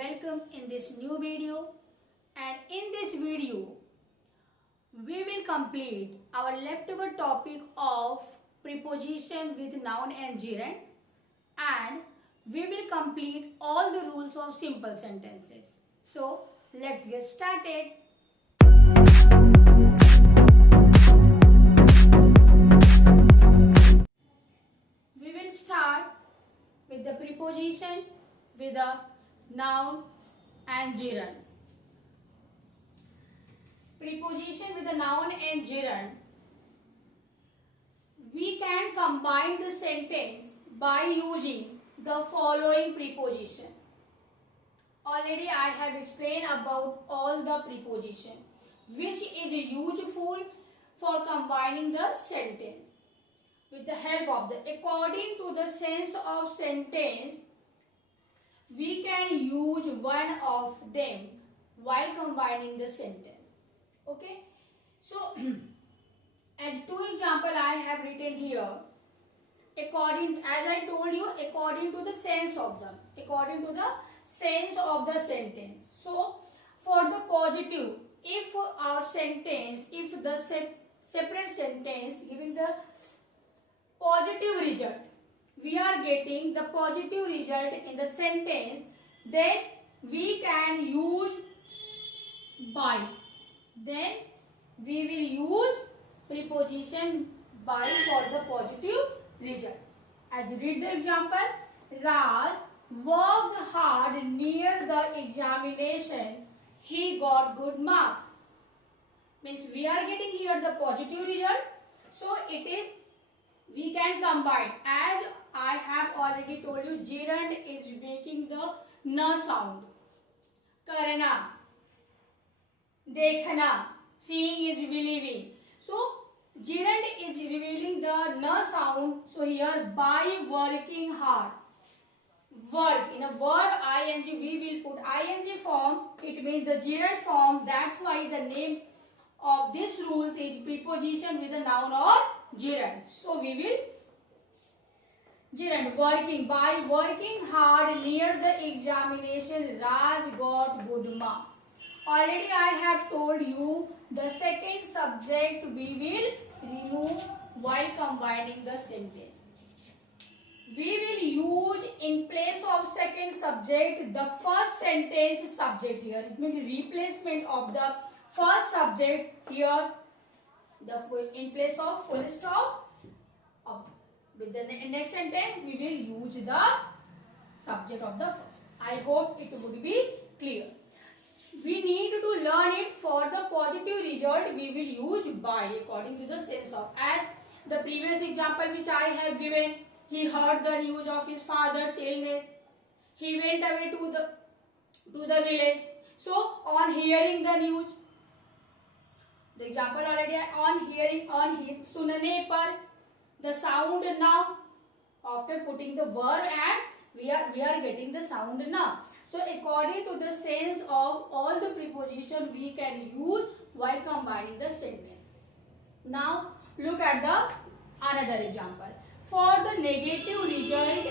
welcome in this new video. And in this video we will complete our leftover topic of preposition with noun and gerund, and we will complete all the rules of simple sentences. So let's get started. We will start with the preposition with a noun and gerund. Preposition with a noun and gerund. We can combine the sentence by using the following preposition. Already I have explained about all the preposition which is useful for combining the sentence. With the help of the according to the sense of sentence, we can use one of them while combining the sentence. Okay, so as two example I have written here. According, as I told you, according to the sense of the sentence. So for the positive, if our sentence, if the separate sentence giving the positive result, we are getting the positive result in the sentence, then we can use by. Then we will use preposition by for the positive result. As read the example, Raj worked hard near the examination. He got good marks. Means we are getting here the positive result. So it is, we can combine. As I have already told you, gerund is making the n sound. Karna, dekhna, seeing is believing. So gerund is revealing the n sound. So here by working hard. Work, in a word ing we will put ing form. It means the gerund form. That's why the name of this rules is preposition with a noun or gerund. So we will gerund working. By working hard near the examination, Raj got good mark. Already I have told you the second subject we will remove while combining the sentence. We will use in place of second subject the first sentence subject here. It means replacement of the first subject here. In place of full stop, with the next sentence we will use the subject of the first. I hope it would be clear. We need to learn it. For the positive result we will use by according to the sense of. As the previous example which I have given, he heard the news of his father's illness. He went away to the village. So on hearing the news, the example already on hearing, sunne par, the sound now. After putting the verb and we are getting the sound now. So according to the sense of all the preposition we can use while combining the sentence. Now look at the another example. For the negative result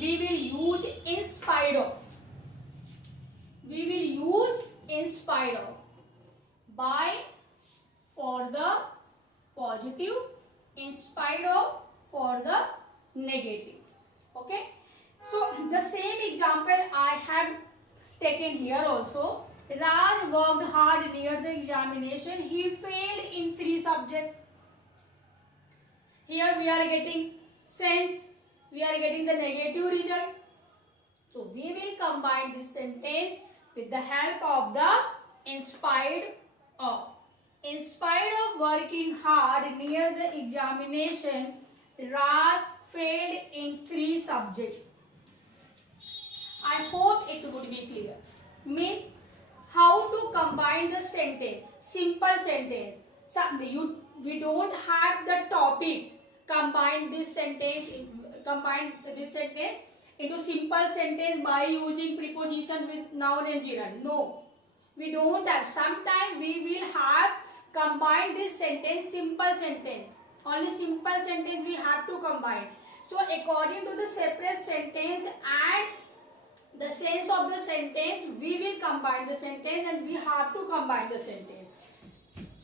we will use in spite of. We will use in spite of. By for the positive, in spite of for the negative. Okay. So the same example I have taken here also. Raj worked hard near the examination. He failed in 3 subjects. Here we are getting sense. We are getting the negative result. So we will combine this sentence with the help of the in spite of. In spite of working hard near the examination, Raj failed in 3 subjects. I hope it would be clear. Mean how to combine the sentence. Simple sentence. We don't have the topic. Combine this sentence into simple sentence by using preposition with noun and gerund. No, we don't have. Sometimes we will have combine this sentence simple sentence. Only simple sentence we have to combine. So according to the separate sentence and the sense of the sentence, we will combine the sentence and we have to combine the sentence.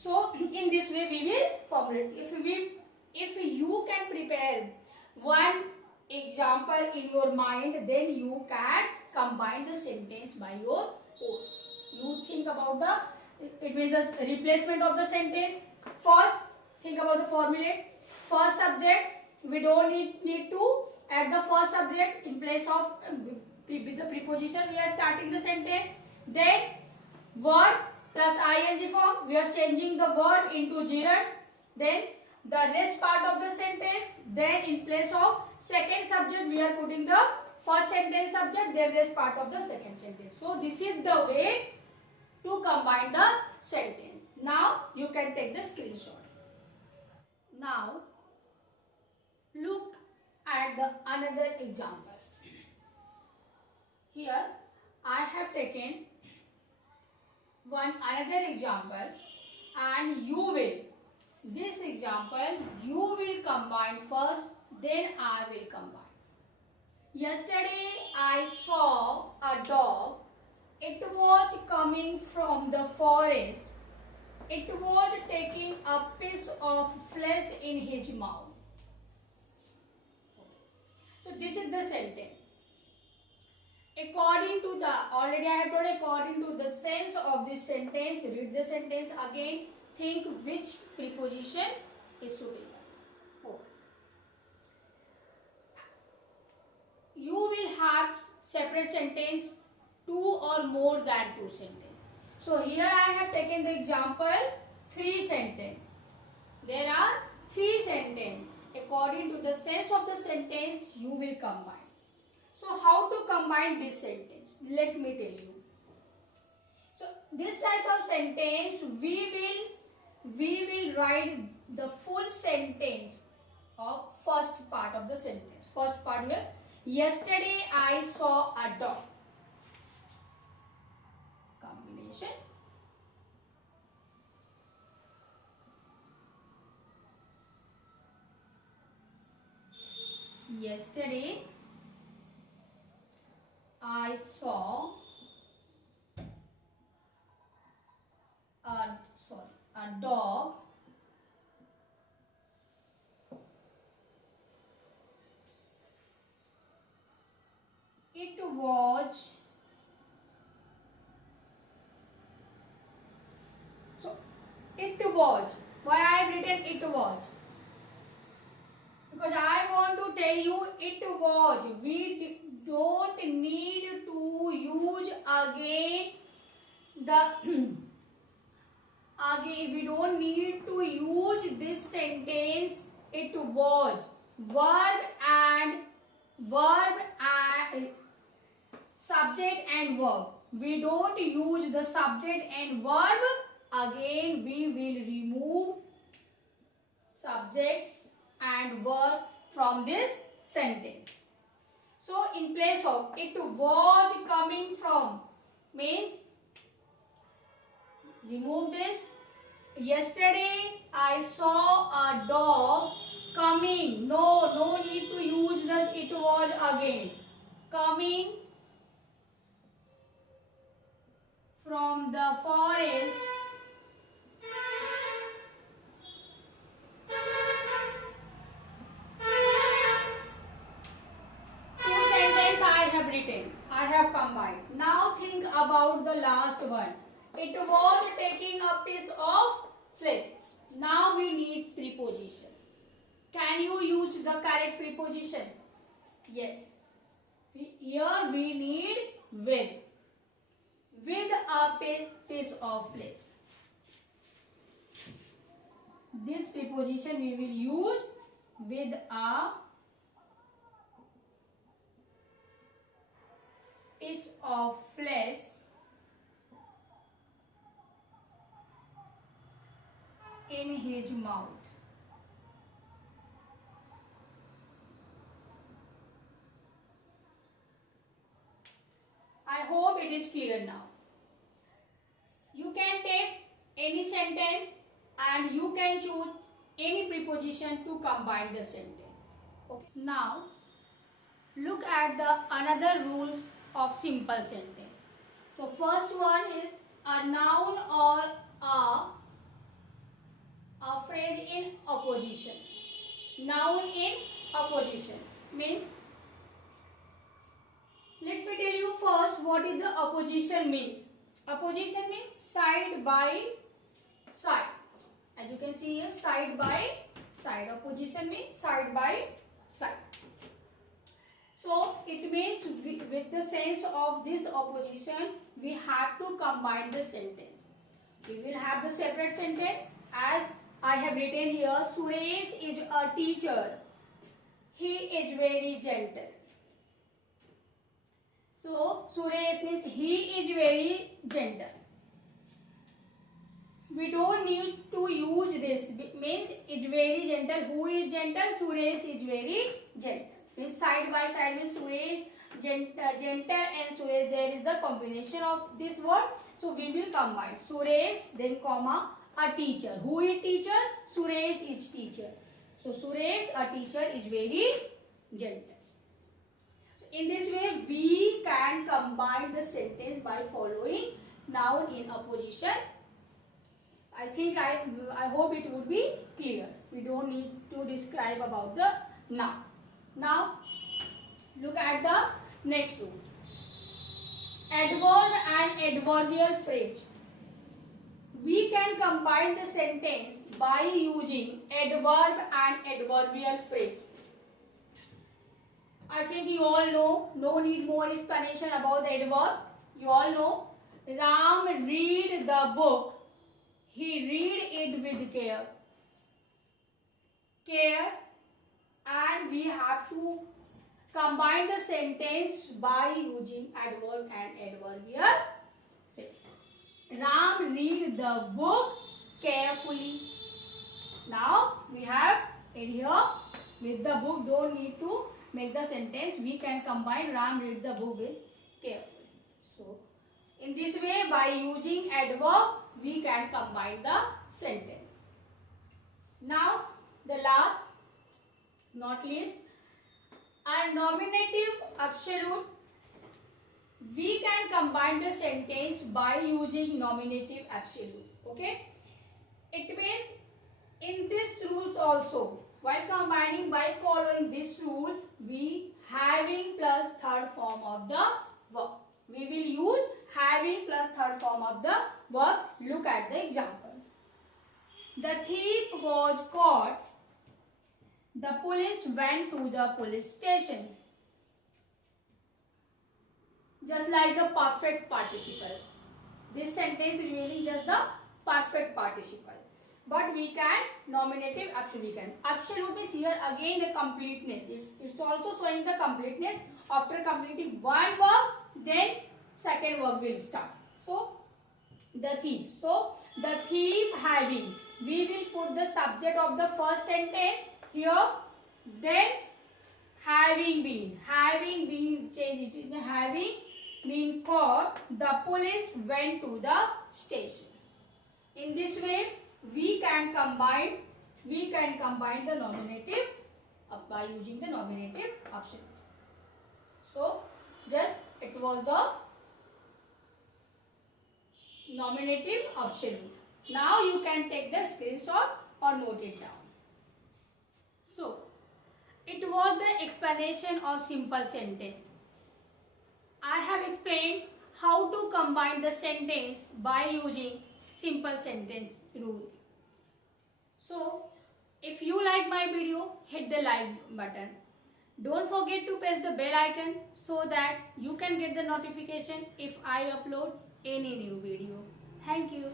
So in this way we will formulate. If you can prepare one example in your mind, then you can combine the sentence by your own. You think about it means the replacement of the sentence. First, think about the formulate. First subject, we don't need to add the first subject in place of with the preposition. We are starting the sentence. Then verb plus ing form, we are changing the verb into gerund. Then the rest part of the sentence. Then in place of second subject, we are putting the first sentence subject, then rest part of the second sentence. So this is the way to combine the sentence. Now you can take the screenshot. Now look at the another example. Here I have taken another example, and you will, this example you will combine first, then I will combine. Yesterday I saw a dog. It was coming from the forest. It was taking a piece of flesh in his mouth. So this is the sentence. According to the, already I have told, according to the sense of this sentence, read the sentence again, think which preposition is suitable. Okay. You will have separate sentence, two or more than two sentences. So here I have taken the example, three sentences. There are three sentences. According to the sense of the sentence, you will combine. So how to combine this sentence? Let me tell you. So this type of sentence, we will write the full sentence of first part of the sentence. First part here. Yesterday I saw a dog. Combination. Yesterday I saw a dog. It was why I have written it was, because I want to tell you it was. We don't need to use again we don't need to use this sentence it was. Verb and subject and verb. We don't use the subject and verb. Again we will remove subject and verb from this sentence. So in place of it was coming from means remove this. Yesterday I saw a dog coming. No need to use this it was again. Coming from the forest. I have combined. Now think about the last one. It was taking a piece of flesh. Now we need preposition. Can you use the correct preposition? Yes. Here we need with. With a piece of flesh. This preposition we will use with a piece of flesh in his mouth. I hope it is clear now. You can take any sentence and you can choose any preposition to combine the sentence. Okay. Now look at the another rules of simple sentence. So first one is a noun or a phrase in opposition. Noun in opposition means, let me tell you first what is the opposition means. Opposition means side by side. As you can see here, side by side. Opposition means side by side. So it means with the sense of this opposition, we have to combine the sentence. We will have the separate sentence as I have written here. Suresh is a teacher. He is very gentle. So Suresh means he is very gentle. We don't need to use this. Means it's very gentle. Who is gentle? Suresh is very gentle. Means side by side means Suresh gentle and Suresh. There is the combination of this word. So we will combine Suresh then comma a teacher. Who is teacher? Suresh is teacher. So Suresh, a teacher, is very gentle. In this way, we can combine the sentence by following noun in opposition. I hope it would be clear. We don't need to describe about the noun. Now, look at the next rule. Adverb and adverbial phrase. We can combine the sentence by using adverb and adverbial phrase. I think you all know, no need more explanation about the adverb. You all know, Ram read the book. He read it with care. Care, and we have to combine the sentence by using adverb and adverbial phrase. Ram read the book carefully. Now we have it here with the book. Don't need to make the sentence. We can combine Ram read the book with carefully. So in this way, by using adverb, we can combine the sentence. Now the last, not least, our nominative absolute. We can combine the sentence by using nominative absolute. Okay? It means in these rules also, while combining by following this rule, we having plus third form of the verb. We will use having plus third form of the verb. Look at the example. The thief was caught. The police went to the police station. Just like the perfect participle. This sentence revealing just the perfect participle. But we can nominative absolute. We can. Absolute means here again the completeness. It's also showing the completeness. After completing one verb, then second verb will start. So the thief. So the thief having. We will put the subject of the first sentence here. Then having been. Having been changed it to having been caught. The police went to the station. In this way, we can combine the nominative by using the nominative absolute. So just it was the nominative absolute. Now you can take the screenshot or note it down. So it was the explanation of simple sentence. I have explained how to combine the sentence by using simple sentence rules. So if you like my video, hit the like button. Don't forget to press the bell icon so that you can get the notification if I upload any new video. Thank you.